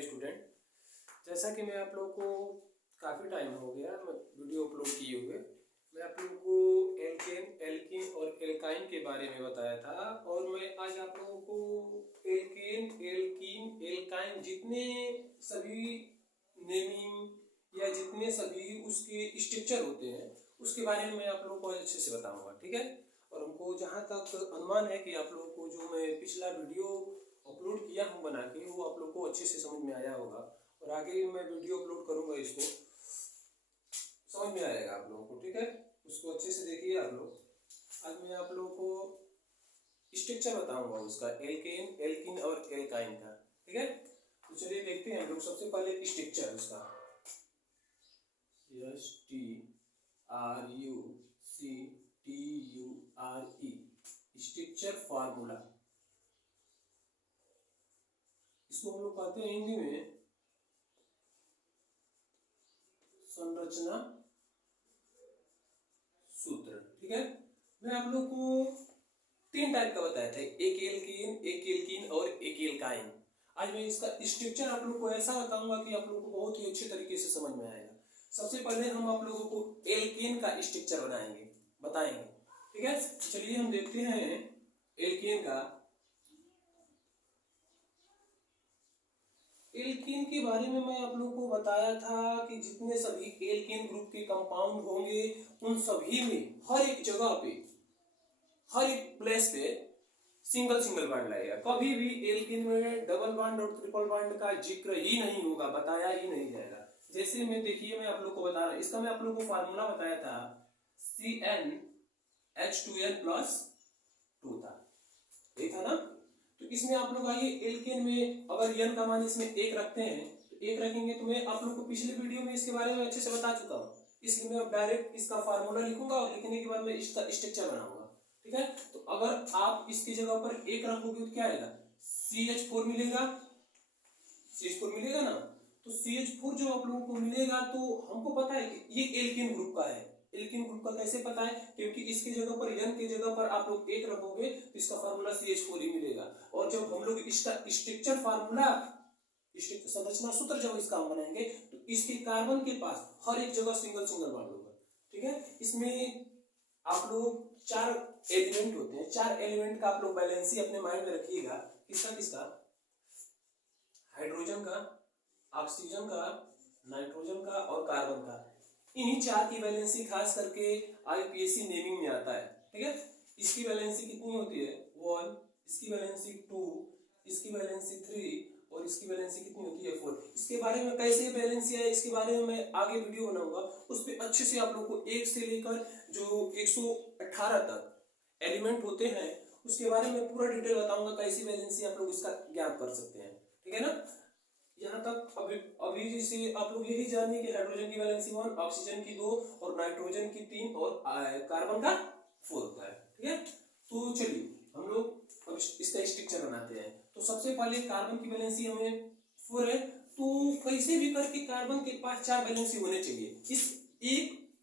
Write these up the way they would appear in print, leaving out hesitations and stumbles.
Dear student, जैसा कि मैं आप लोगों को काफ़ी टाइम हो गया मैं वीडियो अपलोड किए हुए, मैं आप लोगों को एल्केन, एल्कीन और एल्काइन के बारे में बताया था। और मैं आज आप लोगों को एल्केन, एल्कीन, एल्काइन जितने सभी नेमिंग या जितने सभी उसके स्ट्रक्चर होते हैं उसके बारे में मैं आप लोगों को अच्छे से बताऊंगा, ठीक है। और हमको जहाँ तक अनुमान है कि आप लोगों को जो मैं पिछला वीडियो अपलोड किया हूँ बना के, वो आप लोग को अच्छे से समझ में आया होगा। और आगे मैं वीडियो अपलोड करूँगा, इसको समझ में आएगा आप लोगों को, ठीक है। उसको अच्छे से देखिए आप लोग। आज मैं आप लोगों को स्ट्रक्चर बताऊंगा उसका, एल्केन, एल्किन और एल्काइन का, ठीक है। तो चलिए देखते हैं हम लोग। सबसे पहले स्ट्रक्चर उसका, STRUCTURE, स्ट्रक्चर फार्मूला। इसको हम लोग कहते हैं हिंदी में संरचना सूत्र, ठीक है। मैं आप लोग को तीन टाइप का बताया था, एक एल्कीन, एक एल्कीन और एक एल्काइन। आज मैं इसका स्ट्रक्चर आप लोग को ऐसा बताऊंगा कि आप लोगों को बहुत ही अच्छे तरीके से समझ में आएगा। सबसे पहले हम आप लोगों को एल्केन का स्ट्रक्चर बताएंगे, ठीक है। चलिए हम देखते हैं एल्केन का। एल्कीन के बारे में मैं आप लोगों को बताया था कि जितने सभी एल्कीन ग्रुप के कंपाउंड होंगे उन सभी में हर एक जगह पे, हर एक प्लेस पे सिंगल सिंगल बॉन्ड लगेगा। कभी भी एल्कीन में डबल बॉन्ड और ट्रिपल बॉन्ड का जिक्र ही नहीं होगा, बताया ही नहीं जाएगा। जैसे मैं देखिए मैं आप लोग को बता रहा हूं, इसका मैं आप लोग को फार्मूला बताया था, CnH2n+2 था, यही था ना। तो इसमें आप लोग आइए, एल्केन में अगर n का मान इसमें 1 रखते हैं तो 1 रखेंगे, तो मैं आप लोग को पिछले वीडियो में इसके बारे में अच्छे से बता चुका हूँ, इसलिए मैं अब डायरेक्ट इसका फार्मूला लिखूंगा और लिखने के बाद मैं इसका स्ट्रक्चर बनाऊंगा, ठीक है। तो अगर आप इसकी जगह पर 1 रखोगे तो क्या आएगा, CH4 मिलेगा, CH4 मिलेगा ना। तो CH4 जो आप लोगों को मिलेगा, तो हमको पता है कि ये एल्कीन ग्रुप का है। एल्कीन ग्रुप का कैसे पता है, क्योंकि इसकी जगह पर n की जगह पर आप लोग 1 रखोगे तो इसका फार्मूला CH4 ही मिलेगा। और जब हम लोग इसका स्ट्रक्चर फार्मूला, संरचना सूत्र जब इसका हम बनाएंगे तो इसके कार्बन के पास हर एक जगह सिंगल सिंगल बॉन्ड होगा, ठीक है। इसमें आप लोग 4 एलिमेंट होते हैं, 4 एलिमेंट का आप लोग बैलेंसी अपने माइंड में रखिएगा। किसका किसका, हाइड्रोजन का, ऑक्सीजन का, नाइट्रोजन का और कार्बन का। इन्हीं 4 की वैलेंसी खास करके आईपीएससी नेमिंग में आता है, ठीक है। इसकी वैलेंसी कितनी होती है, 1, इसकी वैलेंसी 2, इसकी वैलेंसी 3 और इसकी वैलेंसी कितनी होती है, 4। इसके बारे में कैसे वैलेंसी है, इसके बारे में मैं आगे वीडियो बनाऊंगा, उस पर अच्छे से आप लोग को 1 से लेकर जो 118 तक एलिमेंट होते हैं उसके बारे में पूरा डिटेल बताऊंगा, कैसी वैलेंसी आप लोग इसका ज्ञात कर सकते हैं, ठीक है ना। यहाँ तक अभी जैसे आप लोग यही जानिए कि हाइड्रोजन की वैलेंसी 1, ऑक्सीजन की 2 और नाइट्रोजन की 3 और कार्बन का 4 होता है, ठीक है। तो चलिए हम लोग अब इसका स्ट्रक्चर बनाते हैं। तो सबसे पहले कार्बन की वैलेंसी हमें 4 है, तो कैसे भी करके कार्बन के पास 4 वैलेंसी होने चाहिए।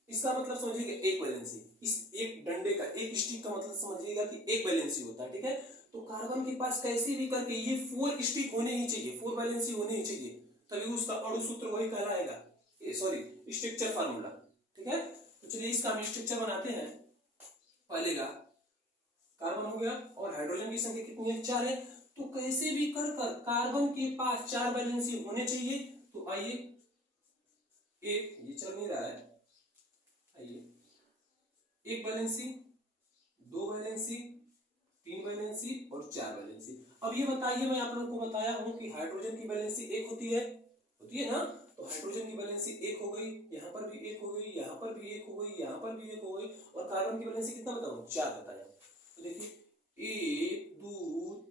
इसका मतलब समझिएगा एक वैलेंसी, इस एक डंडे का, एक स्टिक का मतलब समझिएगा कि एक वैलेंसी होता है, ठीक है। तो कार्बन के पास कैसे भी करके ये 4 स्टिक होने ही चाहिए, 4 वैलेंसी होने ही चाहिए, तभी उसका अणु सूत्र वही कहलाएगा, सॉरी स्ट्रक्चर फार्मूला, ठीक है। तो चलिए इसका हम स्ट्रक्चर बनाते हैं। पहले का कार्बन हो गया और हाइड्रोजन की संख्या कितनी है, 4 है। तो कैसे भी कर कार्बन के पास 4 वैलेंसी होने चाहिए। तो आइए, एक ये चल नहीं रहा है, आइए, 1 वैलेंसी, 2 वैलेंसी, 3 वैलेंसी और 4 वैलेंसी। अब ये बताइए, मैं आप लोगों को बताया हूं कि हाइड्रोजन की वैलेंसी 1 होती है ना। तो हाइड्रोजन की वैलेंसी 1 हो गई, यहाँ पर भी 1 हो गई, यहाँ पर भी 1 हो गई, यहाँ पर भी 1 हो गई, और कार्बन की वैलेंसी कितना बताऊं, 4 बताया। तो देखिए 1, 2,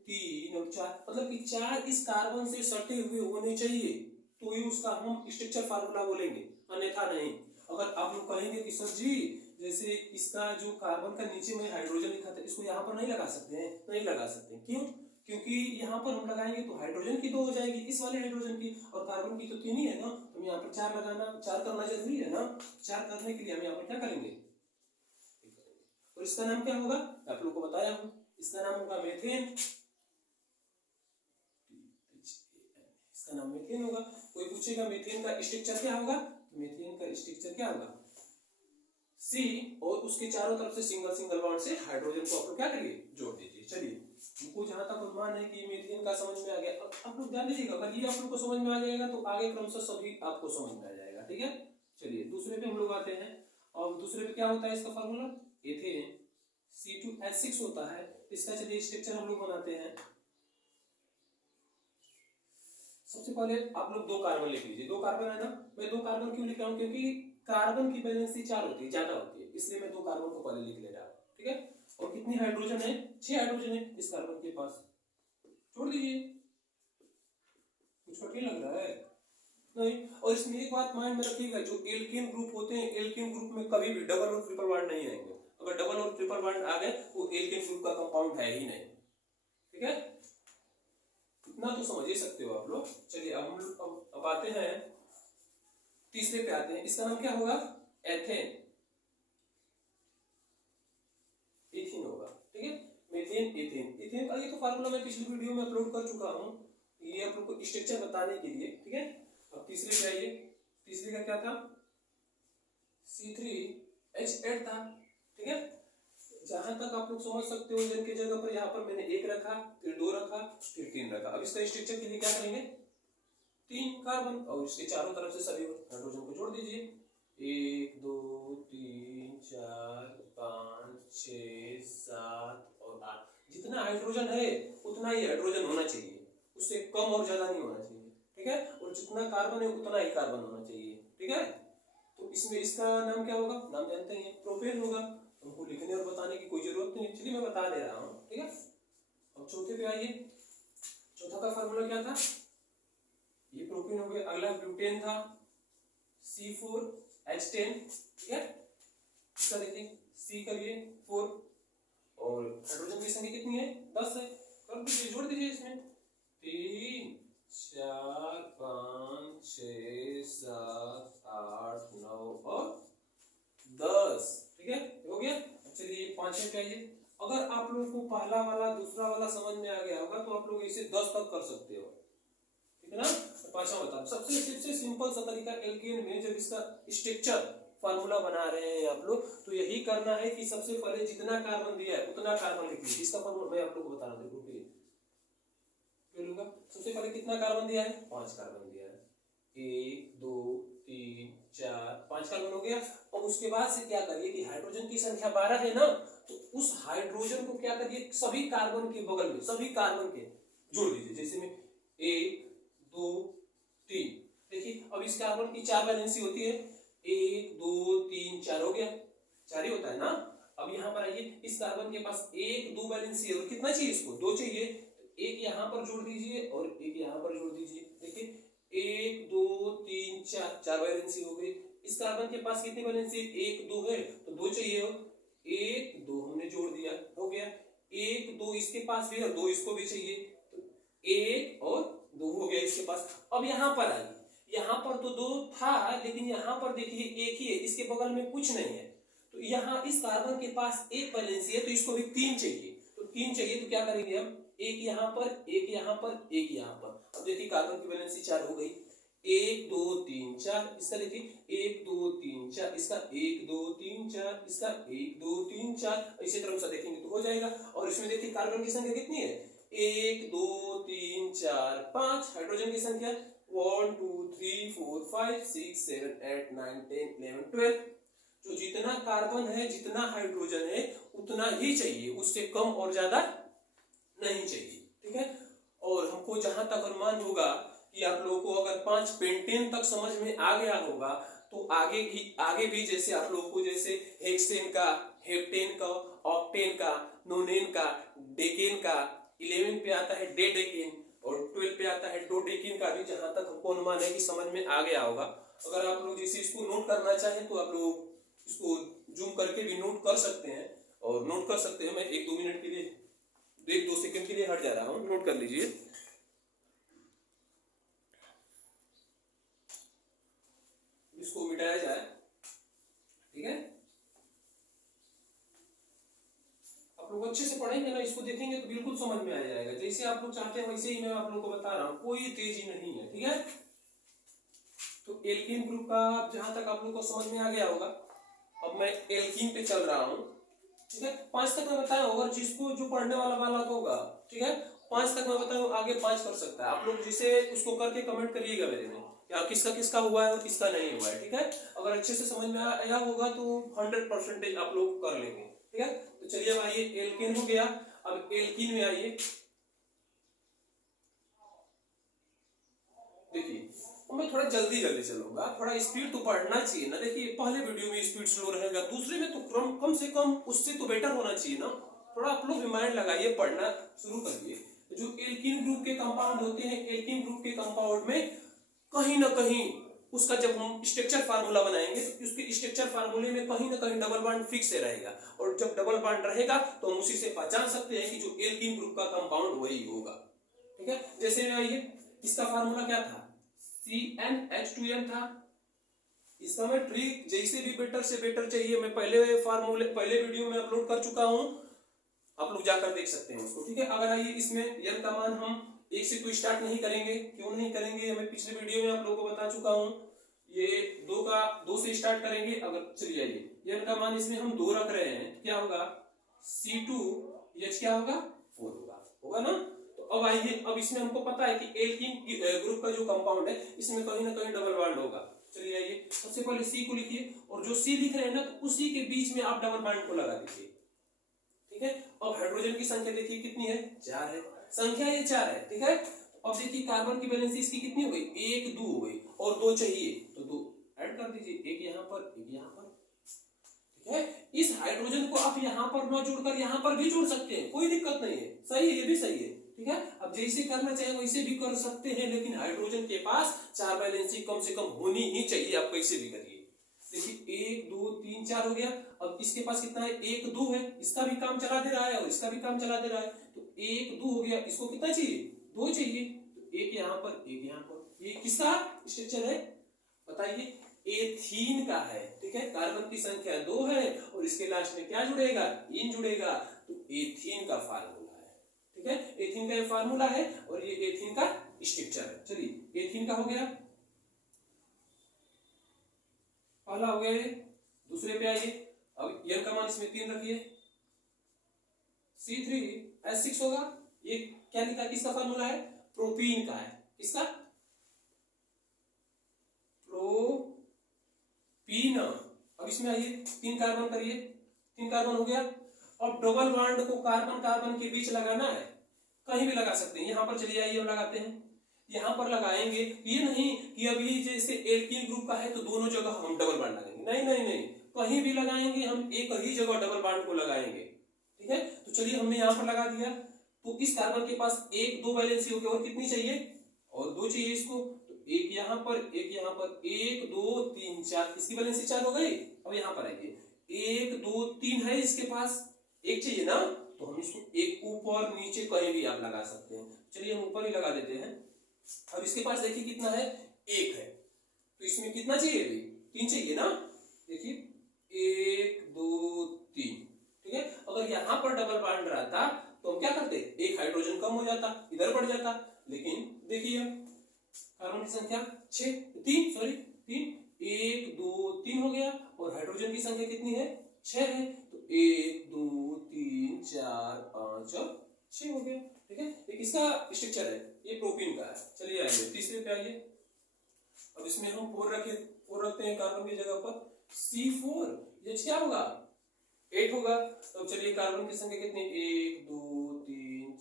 3 और 4, मतलब कि 4 इस कार्बन से सटे हुए होने चाहिए, तो ही उसका हम स्ट्रक्चर फार्मूला बोलेंगे, अन्यथा नहीं। अगर आप लोग कहेंगे कि सर जी जैसे इसका जो कार्बन का नीचे में हाइड्रोजन लिखा था, इसको यहाँ पर नहीं लगा सकते हैं, नहीं लगा सकते, क्यों, क्योंकि यहाँ पर हम लगाएंगे तो हाइड्रोजन की 2 हो जाएगी, इस वाले हाइड्रोजन की, और कार्बन की तो 3 ही है ना। तो यहाँ पर 4 लगाना, 4 करना जरूरी है ना। 4 करने के लिए हम यहाँ पर क्या करेंगे, और इसका नाम क्या होगा, आप लोग को बताया हूँ, इसका नाम होगा मेथेन, इसका नाम मीथेन होगा। कोई पूछेगा मीथेन का स्ट्रक्चर क्या होगा, मीथेन का स्ट्रक्चर क्या होगा, सी, और उसके चारों तरफ से सिंगल सिंगल बॉन्ड से हाइड्रोजन को आप लोग क्या करिए, जोड़ दीजिए। चलिए, हमको जहां तक अनुमान है कि मीथेन का समझ में आ गया। अब आप लोग ध्यान दीजिएगा, अगर ये आप लोग को समझ में आ जाएगा तो आगे क्रमशः सभी आपको समझ में आ जाएगा। ठीक है, चलिए दूसरे पे हम लोग आते हैं। और दूसरे पे क्या होता है इसका फार्मूला, एथेन C2H6 होता है। इसका चलिए स्ट्रक्चर हम लोग बनाते हैं। सबसे पहले आप लोग 2 कार्बन लिख लीजिए। 2 कार्बन है ना, मैं 2 कार्बन क्यों लिख रहा हूँ, क्योंकि कार्बन की वैलेंसी 4 होती है, ज्यादा होती है, इसलिए मैं 2 कार्बन को पहले लिख ले रहा हूँ। ठीक है, और कितनी हाइड्रोजन है, 6 हाइड्रोजन है इस कार्बन के पास, छोड़ दीजिए। कुछ कठिन लग रहा है नहीं। और इसमें एक बात माइंड में रखिएगा, जो एल्केन ग्रुप होते हैं, एल्केन ग्रुप में कभी भी डबल और ट्रिपल बॉन्ड नहीं आएंगे। अगर डबल और ट्रिपल बॉन्ड आ गए वो एल्केन ग्रुप का कंपाउंड है ही नहीं। ठीक है, इतना तो समझ ही सकते हो आप लोग। चलिए अब आते हैं तीसरे पे आते हैं। इसका नाम क्या होगा, एथेन, एथेन होगा। ठीक है, मीथेन, एथेन, एथेन का ये तो फार्मूला मैं पिछली वीडियो में अपलोड कर चुका हूँ, ये आप लोग को स्ट्रक्चर बताने के लिए। ठीक है, अब तीसरे पे आइए। तीसरे का क्या था, C3H8 था। ठीक है, जहां तक आप लोग समझ सकते हो, इनके जगह पर यहाँ पर मैंने 1 रखा, फिर 2 रखा, फिर 3 रखा। अब इसका स्ट्रक्चर के लिए क्या करेंगे, 3 कार्बन, और इसके चारों तरफ से सभी हाइड्रोजन को जोड़ दीजिए। 1 2 3 4 5 6 7 और 8। जितना हाइड्रोजन है उतना ही हाइड्रोजन होना चाहिए, उससे कम और ज्यादा नहीं होना चाहिए। ठीक है, और जितना कार्बन है उतना ही कार्बन होना चाहिए। ठीक है, तो इसमें इसका नाम क्या होगा, नाम जानते हैं, प्रोपेन होगा। हमको लिखने और बताने की कोई जरूरत नहीं, चलिए मैं बता दे रहा हूँ। ठीक है, अब चौथे पे आइए। चौथा का फार्मूला क्या था, ये प्रोपेन हो गया। अगला ब्यूटेन था, C4H10। ठीक है, इसका देखिए C करिए 4, और हाइड्रोजन की संख्या कितनी है, 10 है। कर दीजिए, जोड़ दीजिए इसमें 3 4 5 6 7 8 9 और 10। ठीक है, हो गया। चलिए 5वें पे आइए। अगर आप लोगों को पहला वाला दूसरा वाला समझ में आ गया होगा तो आप लोग इसे 10 तक कर सकते हो। ठीक है ना, 5वां बता, सबसे सिंपल सा तरीका एल्केन में जब इसका स्ट्रक्चर फार्मूला बना रहे हैं आप लोग, तो यही करना है कि सबसे पहले जितना कार्बन दिया है उतना कार्बन लिख लीजिए। इसका फार्मूला मैं आप लोग को बता रहा हूँ, देखो लूंगा। सबसे पहले कितना कार्बन दिया है, 5 कार्बन दिया है। 1 2 3 4 5 कार्बन हो गया। और उसके बाद से क्या करिए कि हाइड्रोजन की संख्या 12 है ना, तो उस हाइड्रोजन को क्या करिए, सभी कार्बन के बगल में, सभी कार्बन के जोड़ दीजिए। जैसे में 1 2 3, देखिए अब इस कार्बन की 4 वैलेंसी होती है, 1 2 3 4 हो गया, 4 ही होता है ना। अब यहाँ पर आइए, इस कार्बन के पास 1 2 वैलेंसी है, और कितना चाहिए इसको, 2 चाहिए। एक यहाँ पर जोड़ दीजिए और एक यहाँ पर जोड़ दीजिए। देखिए 1 2 3 4, 4 वैलेंसी हो गई। इस कार्बन के पास कितनी वैलेंसी, 1 2 है, तो 2 चाहिए हो। 1 2 हमने जोड़ दिया, हो गया। 1 2 इसके पास भी है, 2 इसको भी चाहिए, तो 1 और 2 हो गया इसके पास। अब यहाँ पर आइए, यहाँ पर तो 2 था, लेकिन यहाँ पर देखिए 1 ही है, इसके बगल में कुछ नहीं है। तो यहाँ इस कार्बन के पास 1 वैलेंसी है, तो इसको भी 3 चाहिए। तो 3 चाहिए तो क्या करेंगे हम, 1 यहाँ पर, 1 यहाँ पर, 1 यहाँ पर। अब देखिए कार्बन की वैलेंसी 4 हो गई। 1 2 3 4, इसका देखिए 1 2 3 4, इसका 1 2 3 4, इसका 1 2 3 4, इसी तरह से देखेंगे तो हो जाएगा। और इसमें देखिए कार्बन की संख्या कितनी है, 1 2 3 4 5, हाइड्रोजन की संख्या 1 2 3 4 5 6 7 8 9 10 11 12। जो जितना कार्बन है, जितना हाइड्रोजन है, उतना ही चाहिए, उससे कम और ज्यादा नहीं चाहिए। ठीक है, और हमको जहां तक अनुमान होगा कि आप लोगों को अगर 5 पेंटेन तक समझ में आ गया होगा, तो आगे भी जैसे आप लोगों को जैसे हेक्सेन का, हेप्टेन का, ऑक्टेन का, नोनेन का, डेकेन का, 11 पे आता है डेडेकेन, और 12 पे आता है डोडेकेन का भी, जहां तक हमको अनुमान है कि समझ में आ गया होगा। अगर आप लोग जैसे इसको नोट करना चाहें तो आप लोग इसको जूम करके भी नोट कर सकते हैं, और नोट कर सकते हैं। मैं 1-2 मिनट के लिए, 1-2 सेकंड के लिए हट जा रहा हूं, नोट कर लीजिए। इसको मिटाया जाए, ठीक है। आप लोग अच्छे से पढ़ेंगे ना, इसको देखेंगे तो बिल्कुल समझ में आ जाएगा। जैसे जैसे आप लोग चाहते हैं वैसे ही मैं आप लोग को बता रहा हूँ, कोई तेजी नहीं है, ठीक है। तो एल्कीन ग्रुप का जहां तक आप लोग को समझ में आ गया होगा। अब मैं एल्कीन पे चल रहा हूँ, ठीक है। 5 तक मैं बताया होगा, जिसको जो पढ़ने वाला होगा, ठीक है, 5 तक मैं बताऊँ, आगे 5 कर सकता है। आप लोग जिसे उसको करके कमेंट करिएगा मेरे में, या किसका किसका हुआ है और किसका नहीं हुआ है, ठीक है। अगर अच्छे से समझ में आया होगा तो 100% आप लोग कर लेंगे, ठीक है। तो चलिए अब आइए, एल्केन हो गया, अब एल्कीन में आइए। देखिए मैं थोड़ा जल्दी चलूंगा, थोड़ा स्पीड तो बढ़ना चाहिए ना। देखिए पहले वीडियो में स्पीड स्लो रहेगा, दूसरे में तो कम से कम उससे तो बेटर होना चाहिए ना। थोड़ा आप लोग रिमाइंड लगाइए, पढ़ना शुरू करिए। जो एल्कीन ग्रुप के कंपाउंड होते हैं, एल्कीन ग्रुप के कंपाउंड में कहीं ना कहीं उसका जब हम स्ट्रक्चर फार्मूला बनाएंगे तो उसके स्ट्रक्चर फार्मूले में कहीं ना कहीं डबल बॉन्ड फिक्स रहेगा, और जब डबल बॉन्ड रहेगा तो हम उसी से पहचान सकते हैं कि जो एल्कीन ग्रुप का कंपाउंड वही होगा, ठीक है। जैसे आइए, इसका फार्मूला क्या था, CnH2n था। इसका मैं ट्रिक जैसे भी बेटर से बेटर चाहिए, मैं पहले वीडियो में अपलोड कर चुका हूं, आप लोग जाकर देख सकते हैं उसको, ठीक है। अगर आइए इसमें n का मान हम 1 से तो स्टार्ट नहीं करेंगे, क्यों नहीं करेंगे, मैं पिछले वीडियो में आप लोगों को बता चुका हूं। ये 2 से स्टार्ट करेंगे। अगर चलिए आइए, n का मान इसमें हम 2 रख रहे हैं, क्या होगा, C2H क्या होगा, 4 होगा ना। तो अब आइए, अब इसमें हमको पता है कि एल्कीन ग्रुप का जो कंपाउंड है इसमें कहीं ना कहीं डबल बॉन्ड होगा। चलिए आइए, सबसे पहले C को लिखिए, और जो C लिख रहे हैं ना तो उसी के बीच में आप डबल बॉन्ड को लगा दीजिए, ठीक है। अब हाइड्रोजन की संख्या देखिए कितनी है, 4 है, संख्या ये 4 है, ठीक है। अब देखिए कार्बन की वैलेंसी इसकी कितनी हो गई, 1 2 हो गई, और 2 चाहिए तो 2 ऐड कर दीजिए, एक यहाँ पर एक यहाँ पर, ठीक है। इस हाइड्रोजन को आप यहाँ पर न जोड़कर यहाँ पर भी जोड़ सकते हैं, कोई दिक्कत नहीं है, सही है, ये भी सही है, ठीक है। अब जैसे करना चाहे वैसे भी कर सकते हैं, लेकिन हाइड्रोजन के पास 4 वैलेंसी कम से कम होनी ही चाहिए, आप कैसे भी करिए। देखिए 1 2 3 4 हो गया। अब इसके पास कितना है, 1 2 है, इसका भी काम चला दे रहा है और इसका भी काम चला दे रहा है, तो 1 2 हो गया। इसको कितना चाहिए, 2 चाहिए, तो एक यहाँ पर एक यहाँ पर। ये किसका स्ट्रक्चर है बताइए, एथीन का है, ठीक है। कार्बन की संख्या 2 है और इसके लास्ट में क्या जुड़ेगा, इन जुड़ेगा, तो एथीन का फार्मूला है, ठीक है। एथीन का ये फार्मूला है और ये एथीन का स्ट्रक्चर है। चलिए एथीन का हो गया, पहला हो गया ये। दूसरे पे आइए, अब n का मान इसमें 3 रखिए, C3H6 होगा। ये क्या लिखा है, किसका फार्मूला है, प्रोपीन का है, किसका, प्रोपीन। अब इसमें आइए, 3 कार्बन करिए, 3 कार्बन हो गया। अब डबल बॉन्ड को कार्बन कार्बन के बीच लगाना है, कहीं भी लगा सकते हैं। यहां पर चलिए आइए और लगाते हैं, यहां पर लगाएंगे। ये नहीं कि अभी जैसे एल्कीन ग्रुप का है तो दोनों जगह हम डबल बॉन्ड लगाएंगे, नहीं नहीं नहीं, कहीं भी लगाएंगे हम एक ही जगह डबल बॉन्ड को लगाएंगे, ठीक है। तो चलिए हमने यहां पर लगा दिया, तो इस कार्बन के पास 1 2 वैलेंसी हो गई, और कितनी चाहिए, और 2 चाहिए इसको, तो एक यहां पर एक यहां पर, 1 2 3 4, इसकी वैलेंसी 4 हो गई। अब यहां पर आइए, 1 2 3 है इसके पास, एक चाहिए ना, तो हम इसको एक ऊपर नीचे कहीं भी आप लगा सकते हैं। चलिए हम ऊपर ही लगा देते हैं। अब इसके पास देखिए कितना है, 1 है, तो इसमें कितना चाहिए अभी, 3 चाहिए ना। देखिए 1 2 3, ठीक है। अगर यहां पर डबल बॉन्ड रहता तो हम क्या करते, एक हाइड्रोजन कम हो जाता, इधर बढ़ जाता, लेकिन देखिए कार्बन की संख्या 3 1 2 3 हो गया, और हाइड्रोजन की संख्या कितनी है, 6 है, तो 1 2 3 4 5 और 6 हो गया, ठीक है। ये किसका स्ट्रक्चर है, ये प्रोपीन का है। चलिए आइए तीसरे पे आइए, अब इसमें हम 4 रखते हैं कार्बन की जगह पर, C4H क्या होगा, 8 होगा। तो चलिए कार्बन की संख्या कितनी, 1 2 3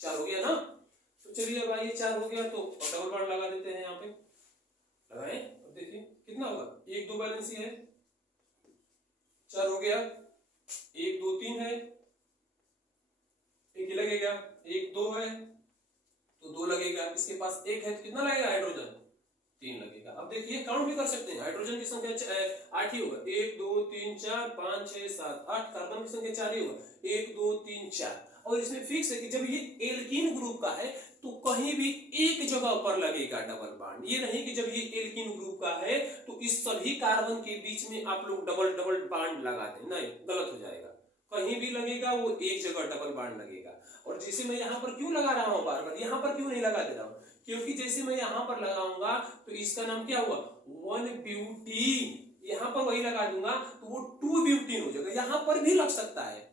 4 हो गया ना। तो चलिए अब आइए 4 हो गया, तो डबल बॉन्ड लगा देते हैं, यहाँ पे लगाए, अब देखिए कितना होगा, 1 2 बैलेंसी है, 4 हो गया, 1 2 3 है, एक ही लगेगा, 1 2 है तो 2 लगेगा, इसके पास 1 है तो कितना लगेगा हाइड्रोजन, 3 लगेगा। अब देखिए काउंट भी कर सकते हैं, हाइड्रोजन की संख्या 8 ही होगा, 1 2 3 4 5 6 7 8, कार्बन की संख्या 4 ही होगा, 1 2 3 4। और इसमें फिक्स है कि जब ये एल्कीन ग्रुप का है तो कहीं भी एक जगह पर लगेगा डबल बॉन्ड, ये नहीं कि जब ये एल्कीन ग्रुप का है तो इस सभी कार्बन के बीच में आप लोग डबल डबल बॉन्ड लगा दें, नहीं, गलत हो जाएगा, कहीं भी लगेगा वो एक जगह डबल बॉन्ड लगेगा। और जैसे मैं यहाँ पर क्यों लगा रहा हूँ बार बार, यहाँ पर क्यों नहीं लगा दे रहा हूँ, क्योंकि जैसे मैं यहाँ पर लगाऊंगा तो इसका नाम क्या हुआ, 1-ब्यूटीन। यहाँ पर वही लगा दूंगा तो वो 2-ब्यूटीन हो जाएगा। यहाँ पर भी लग सकता है,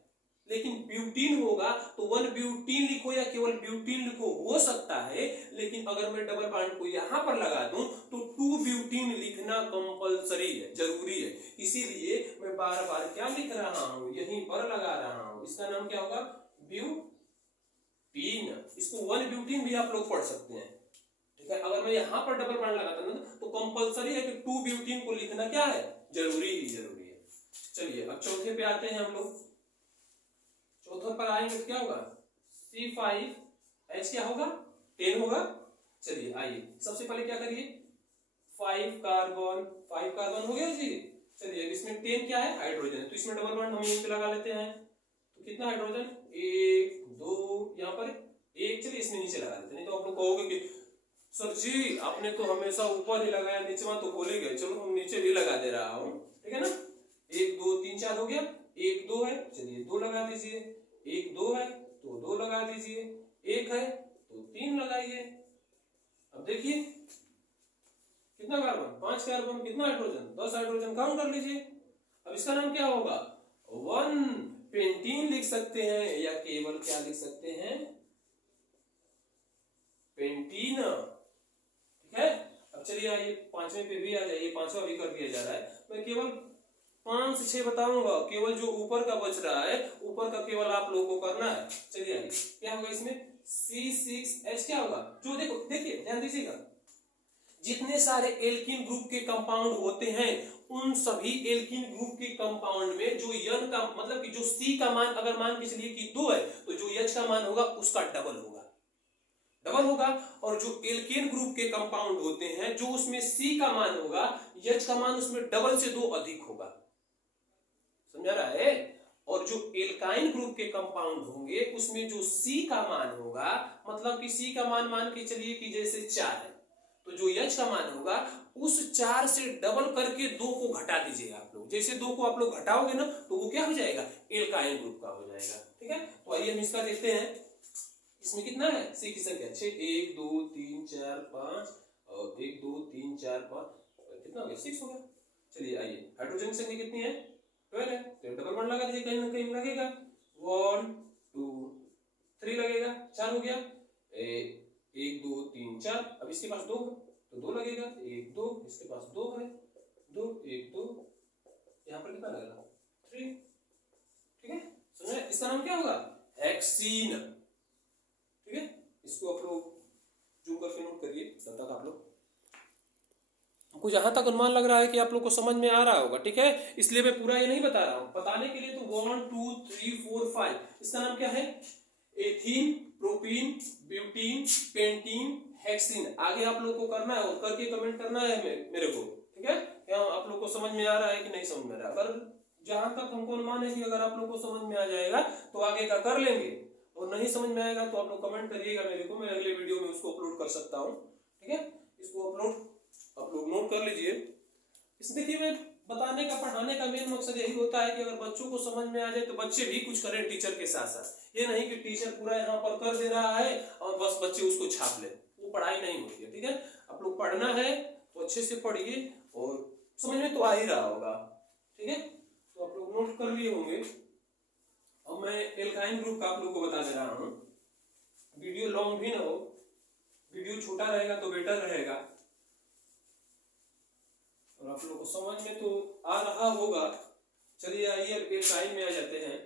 लेकिन ब्यूटीन होगा तो 1-ब्यूटीन लिखो या केवल ब्यूटीन लिखो, हो सकता है। लेकिन अगर मैं डबल बॉन्ड को यहाँ पर लगा दूं तो 2-ब्यूटीन लिखना कंपलसरी है, जरूरी है। इसीलिए मैं बार बार क्या लिख रहा हूं, यहीं पर लगा रहा हूं। इसका नाम क्या होगा, ब्यूटीन। इसको 1-ब्यूटीन भी आप लोग पढ़ सकते हैं, ठीक है। अगर मैं यहाँ पर डबल बॉन्ड लगाता हूं तो कंपलसरी है कि 2-ब्यूटीन को लिखना क्या है, जरूरी ही जरूरी है। चलिए अब चौथे पे आते हैं हम लोग। चौथे पर आएंगे तो क्या होगा, C5H क्या होगा, 10 होगा। चलिए आइए सबसे पहले क्या करिए, 5 कार्बन हो गया जी। चलिए इसमें 10 क्या है, हाइड्रोजन है, तो इसमें डबल बॉन्ड हम यहीं पे लगा लेते हैं। तो कितना हाइड्रोजन, 1 2, यहाँ पर 1। चलिए इसमें नीचे लगा लेते हैं, नहीं तो आप लोग कहोगे कि सर जी आपने तो हमेशा ऊपर ही लगाया, नीचे में तो भूल ही गए। चलो हम नीचे भी लगा दे रहा हूँ, ठीक है ना। 1 2 3 4 हो गया, 1 2 है, चलिए 2 लगा दीजिए। 1 2 है तो 2 लगा दीजिए, 1 है तो 3 लगाइए। अब देखिए कितना कार्बन, 5 कार्बन, कितना हाइड्रोजन, 10 हाइड्रोजन, काउंट कर लीजिए। अब इसका नाम क्या होगा, 1-पेंटीन लिख सकते हैं या केवल क्या लिख सकते हैं, पेंटीन, ठीक है। अब चलिए आइए पांचवें पे भी आ जाइए, पांचवा भी कर दिया जा रहा है। मैं केवल 5 से 6 बताऊंगा, केवल जो ऊपर का बच रहा है ऊपर का केवल आप लोगों को करना है। चलिए आइए क्या होगा इसमें, C6H क्या होगा, जो देखो देखिए ध्यान दीजिएगा, जितने सारे एल्कीन ग्रुप के कंपाउंड होते हैं उन सभी एल्कीन ग्रुप के कंपाउंड में जो N का मतलब कि जो C का मान अगर मान के चलिए कि 2 है तो जो H का मान होगा उसका डबल होगा। और जो एल्केन ग्रुप के कंपाउंड होते हैं जो उसमें C का मान होगा, H का मान उसमें डबल से 2 अधिक होगा, समझा रहा है। और जो एल्काइन ग्रुप के कंपाउंड होंगे उसमें जो C का मान होगा, मतलब कि C का मान के चलिए कि जैसे 4 है तो जो H का मान होगा उस 4 से डबल करके 2 को घटा दीजिएगा आप लोग। जैसे 2 को आप लोग घटाओगे ना तो वो क्या हो जाएगा, एल्काइन ग्रुप का हो जाएगा, ठीक है। तो आइए हम इसका देखते हैं, इसमें कितना है, C की संख्या 6, 1 2 3 4 5 और 1 2 3 4 5, कितना हो गया, 6 हो गया। चलिए आइए हाइड्रोजन की संख्या कितनी है, 12 है, तो डबल बॉन्ड लगा दीजिए, कहीं ना कहीं लगेगा, 1 2 3 लगेगा, 4 हो गया, 1 2 3 4। अब इसके पास 2 है तो 2 लगेगा, 1 2, इसके पास 2 है, 2 1 2, यहाँ पर कितना लगेगा, 3, ठीक है। समझे, इसका नाम क्या होगा, हेक्सीन, ठीक है। इसको आप लोग जूम करके नोट करिए, तब तक आप लोग हमको जहां तक अनुमान लग रहा है कि आप लोग को समझ में आ रहा होगा, ठीक है। इसलिए मैं पूरा ये नहीं बता रहा हूं, बताने के लिए तो 1 2 3 4 5, इसका नाम क्या है, ethene, propene, butene, pentene, hexene. आगे आप लोग को करना है और करके कमेंट करना है मेरे को, ठीक है। क्या आप लोग को समझ में आ रहा है कि नहीं समझ में आ रहा है। अगर जहां तक हमको अनुमान है कि अगर आप लोग को समझ में आ जाएगा तो आगे का कर लेंगे, और नहीं समझ में आएगा तो आप लोग कमेंट करिएगा मेरे को, मैं अगले वीडियो में उसको अपलोड कर सकता हूँ, ठीक है। इसको अपलोड आप लोग नोट कर लीजिए। इस देखिए मैं बताने का पढ़ाने का मेन मकसद यही होता है कि अगर बच्चों को समझ में आ जाए तो बच्चे भी कुछ करें टीचर के साथ साथ। ये नहीं कि टीचर पूरा यहाँ पर कर दे रहा है और बस बच्चे उसको छाप ले, वो पढ़ाई नहीं होती है, ठीक है। आप लोग पढ़ना है तो अच्छे से पढ़िए और समझ में तो आ ही रहा होगा, ठीक है। तो आप लोग नोट कर लिए होंगे। अब मैं एल्काइन ग्रुप का आप लोग को बता दे रहा हूँ, वीडियो लॉन्ग भी ना हो, वीडियो छोटा रहेगा तो बेटर रहेगा, और आप लोग को समझ में तो आ रहा होगा। चलिए आइए अब एल्काइन में आ जाते हैं।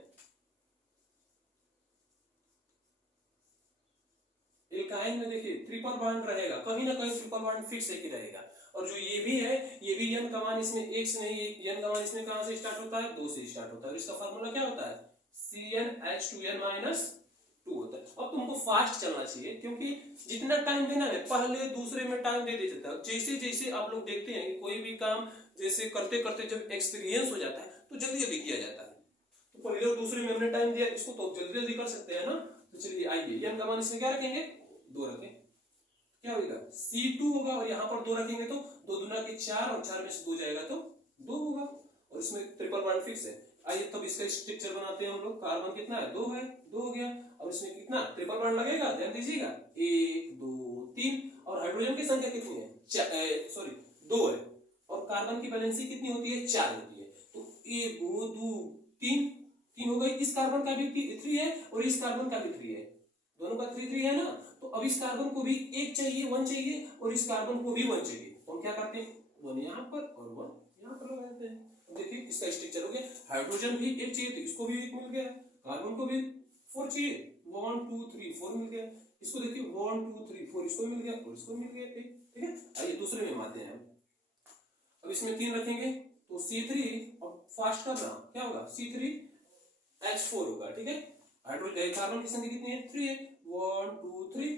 एल्काइन में देखिए ट्रिपल बॉन्ड रहेगा, कहीं ना कहीं ट्रिपल बॉन्ड फिक्स ही रहेगा। और जो ये भी है, ये भी N का मान इसमें 1 से नहीं, N का मान इसमें कहां से स्टार्ट होता है, 2 से स्टार्ट होता है। और इसका फार्मूला क्या होता है, CnH2n-2 होता है। अब तुमको फास्ट चलना चाहिए क्योंकि जितना टाइम देना है पहले दूसरे में टाइम दे देते थे। जैसे जैसे आप लोग देखते हैं कि कोई भी काम जैसे करते करते जब एक्सपीरियंस हो जाता है तो जल्दी जल्दी किया जाता है, तो पहले और दूसरे में हमने टाइम दिया, इसको तो जल्दी जल्दी कर सकते हैं ना। तो चलिए आइए, N का मान इसमें क्या रखेंगे, 2 रखें, क्या होगा C2 होगा, और यहाँ पर 2 रखेंगे तो 2 दूना के 4 और 4 में से 2 जाएगा तो 2 होगा। और इसमें ट्रिपल बॉन्ड फिक्स है, आइए तब इसका स्ट्रक्चर बनाते हैं हम लोग। कार्बन कितना है, 2 है, 2 हो गया। अब इसमें कितना ट्रिपल बॉन्ड लगेगा, ध्यान दीजिएगा, 1 2 3। और हाइड्रोजन की संख्या कितनी है, सॉरी 2 है। और कार्बन की वैलेंसी कितनी होती है, 4 होती है। तो 1 2 3 3 हो गई। इस कार्बन का भी 3 है और इस कार्बन का भी 3 है, दोनों का 3 3 है ना। तो अब इस कार्बन को भी 1 चाहिए, 1 चाहिए, और इस कार्बन को भी 1 चाहिए। तो हम क्या करते हैं, 1 यहाँ पर और 1 यहाँ पर लगा देते हैं। देखिए इसका स्ट्रक्चर हो गया। हाइड्रोजन भी 1 चाहिए तो इसको भी 1 मिल गया, कार्बन को भी 4 चाहिए, 1 2 3 4 मिल गया। इसको देखिए 1 2 3 4 इसको मिल गया और इसको मिल गया 1, ठीक है। आइए दूसरे में आते हैं। अब इसमें 3 रखेंगे तो C3, अब फास्ट करना, क्या होगा, C3H4 होगा, ठीक है। हाइड्रोजन कार्बन की संख्या कितनी है, 3 है, 1 2 3।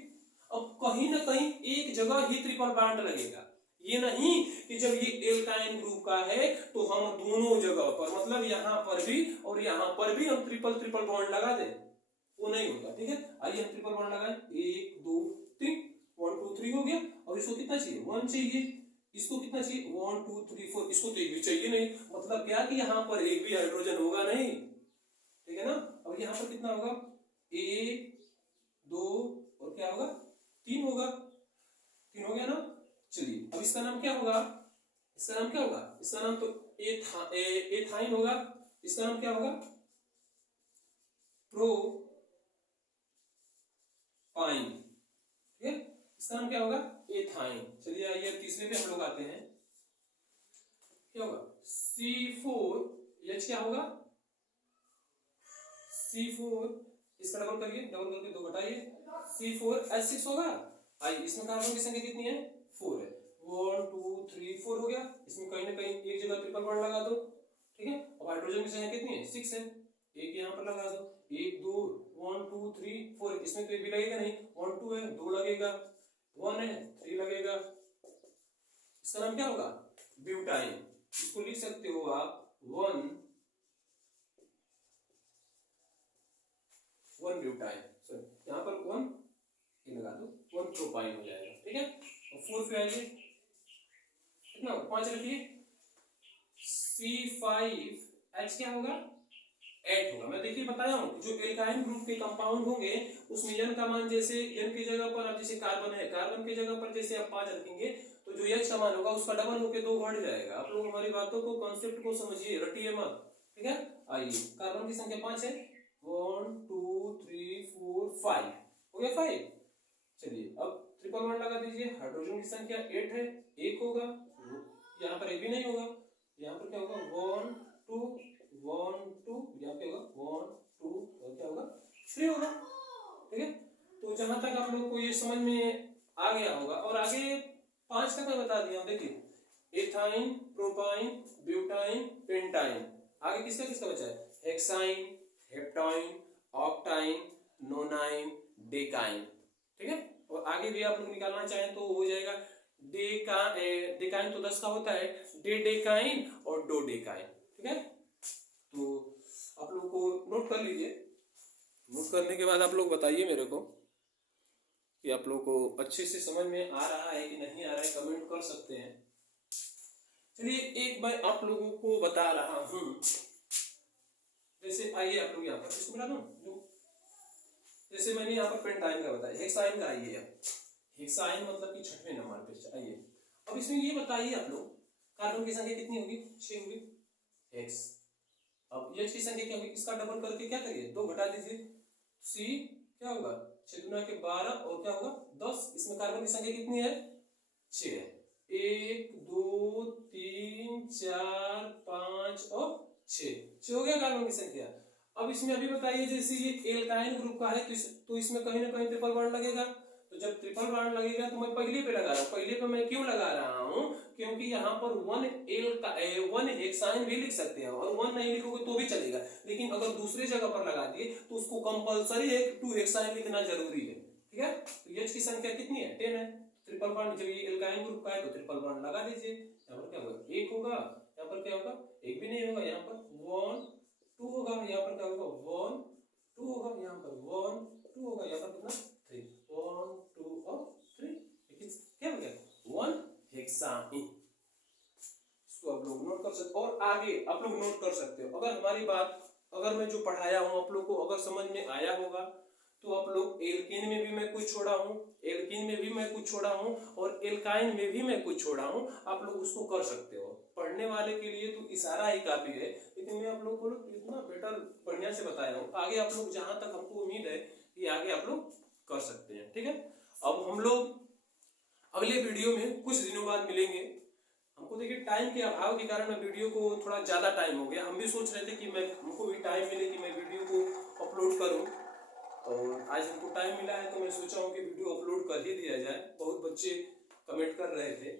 अब कहीं ना कहीं एक जगह ही ट्रिपल बॉन्ड लगेगा। ये नहीं कि जब ये एल्काइन ग्रुप का है तो हम दोनों जगह पर, मतलब यहाँ पर भी और यहाँ पर भी हम ट्रिपल ट्रिपल बॉन्ड लगा दें, वो नहीं होता, ठीक है। आइए हम ट्रिपल बॉन्ड लगाएं, 1 2 3, 1 2 3 हो गया। और इसको कितना चाहिए, 1 चाहिए। इसको कितना चाहिए, 1 2 3 4। इसको तो एक भी चाहिए नहीं, मतलब क्या कि यहाँ पर एक भी हाइड्रोजन होगा नहीं, ठीक है ना। अब यहाँ पर कितना होगा, 1 2 और क्या होगा, 3 होगा, 3 हो गया ना। चलिए अब इसका नाम क्या होगा, इसका नाम क्या होगा, इसका नाम तो एथाइन होगा। इसका नाम क्या होगा, प्रोपाइन, ठीक है। इसका नाम क्या होगा, एथाइन। चलिए आइए तीसरे पे हम लोग आते हैं। क्या होगा, C4H क्या होगा, C4, इसका डबल करिए, डबल करके 2 घटाइए, C4H6 होगा। आइए इसमें कार्बन की संख्या कितनी है, 4 है, 1 2 3 4 हो गया। इसमें कहीं ना कहीं एक जगह ट्रिपल बॉन्ड लगा दो, ठीक है। अब हाइड्रोजन की संख्या कितनी है, 6 है, एक यहाँ पर लगा दो, 1 2 1 2 3 4। इसमें तो एक भी लगेगा नहीं, 1 2 है, 2 लगेगा, 1 है, 3 लगेगा। इसका नाम क्या होगा, ब्यूटाइन। इसको लिख सकते हो आप 1 ब्यूटाइन, सॉरी यहाँ पर 1 ये लगा दो, 1 प्रोपाइन हो जाएगा, ठीक है। और 4 पे आइए, कितना 5 रखिए, C5H क्या होगा, 8 होगा। मैं देखिए बताया हूँ, जो एल्काइन ग्रुप के कंपाउंड होंगे उसमें n का मान, जैसे n की जगह पर अब जैसे कार्बन है, कार्बन की जगह पर जैसे आप 5 रखेंगे तो जो H का मान होगा उसका डबल होके 2 बढ़ जाएगा। आप लोग हमारी बातों को, कॉन्सेप्ट को समझिए, रटिए मत, ठीक है। आइए कार्बन की संख्या 5 है, 1 2 3 4 5 हो गया, 5। चलिए अब ट्रिपल बॉन्ड लगा दीजिए। हाइड्रोजन की संख्या 8 है, 1 होगा, यहाँ पर एक भी नहीं होगा, यहाँ पर क्या होगा, 1 2 1 2, यहाँ पे होगा 1 2 और क्या होगा, 3 होगा, ठीक है। तो जहां तक आप लोग को ये समझ में आ गया होगा, और आगे 5 तक मैं बता दिया हूं। देखिए एथाइन, प्रोपाइन, ब्यूटाइन, पेंटाइन। आगे किसका किसका बचा है, हेक्साइन, हेप्टाइन, ऑक्टाइन, नोनाइन, डेकाइन, ठीक है। और आगे भी आप लोग निकालना चाहें तो हो जाएगा, डेकाइन तो 10 का होता है, डेकाइन और डोडेकाइन, ठीक है। तो आप लोग को नोट कर लीजिए। नोट करने के बाद आप लोग बताइए मेरे को कि आप लोग को अच्छे से समझ में आ रहा है कि नहीं आ रहा है, कमेंट कर सकते हैं। चलिए एक बार आप लोगों को बता रहा हूं, जैसे आइए आप लोग यहाँ पर इसको बता दूं, जैसे मैंने यहाँ पर पेंटाइन का बताया, हेक्साइन का आइए, हेक्साइन मतलब कि 6वें नंबर पे आइए। अब इसमें ये बताइए आप लोग, कार्बन की संख्या कितनी होगी, 6 होगी, हेक्स। अब H की संख्या क्या होगी, इसका डबल करके क्या करिए, 2 घटा दीजिए, C क्या होगा, 6 दूना के 12 और क्या होगा 10। इसमें कार्बन की संख्या कितनी है, 6 है, 1 2 3 4 5 और 6 हो गया कार्बन की संख्या। अब इसमें अभी बताइए, जैसे ये एल्काइन ग्रुप का है तो इसमें कहीं ना कहीं ट्रिपल बॉन्ड लगेगा। तो जब ट्रिपल बॉन्ड लगेगा तो मैं पहले पे लगा रहा हूँ। पहले पे मैं क्यों लगा रहा हूँ, क्योंकि यहाँ पर 1 हेक्साइन भी लिख सकते हैं, और 1 नहीं लिखोगे तो भी चलेगा, लेकिन अगर दूसरे जगह पर लगा दिए तो उसको कंपलसरी 2 हेक्साइन लिखना जरूरी है, ठीक है। तो H की संख्या कितनी है, 10 है। ट्रिपल बॉन्ड जब ये एल्काइन ग्रुप का है तो ट्रिपल बॉन्ड लगा दीजिए। यहाँ पर क्या होगा, 1 होगा, यहाँ पर क्या होगा, एक भी नहीं होगा, यहाँ पर 1 2 होगा, यहाँ पर क्या होगा 1 2 होगा, यहाँ पर 1 2 होगा, यहाँ पर कितना 3, 1 2 और 3, क्या हो गया 1 हेक्साइन। इसको आप लोग नोट कर सकते। और आगे आप लोग नोट कर सकते हो। अगर हमारी बात, अगर मैं जो पढ़ाया हूँ आप लोग को अगर समझ में आया होगा तो आप लोग एल्केन में भी मैं कुछ छोड़ा हूँ, एल्कीन में भी मैं कुछ छोड़ा हूँ और एल्काइन में भी मैं कुछ छोड़ा हूँ, आप लोग उसको कर सकते हो। पढ़ने वाले के लिए तो इशारा ही काफी है, लेकिन मैं आप लोग को इतना बेटर बढ़िया से बताया हूँ। आगे आप लोग जहां तक हमको उम्मीद है कि आगे आप लोग कर सकते हैं। ठीक है, अब हम लोग अगले वीडियो में कुछ दिनों बाद मिलेंगे। हमको देखिए टाइम के अभाव के कारण मैं वीडियो को थोड़ा ज़्यादा टाइम हो गया, हम भी सोच रहे थे कि मैं हमको भी टाइम मिले कि मैं वीडियो को अपलोड करूं, और आज हमको टाइम मिला है तो मैं सोचा हूं कि वीडियो अपलोड कर ही दिया जाए। बहुत बच्चे कमेंट कर रहे थे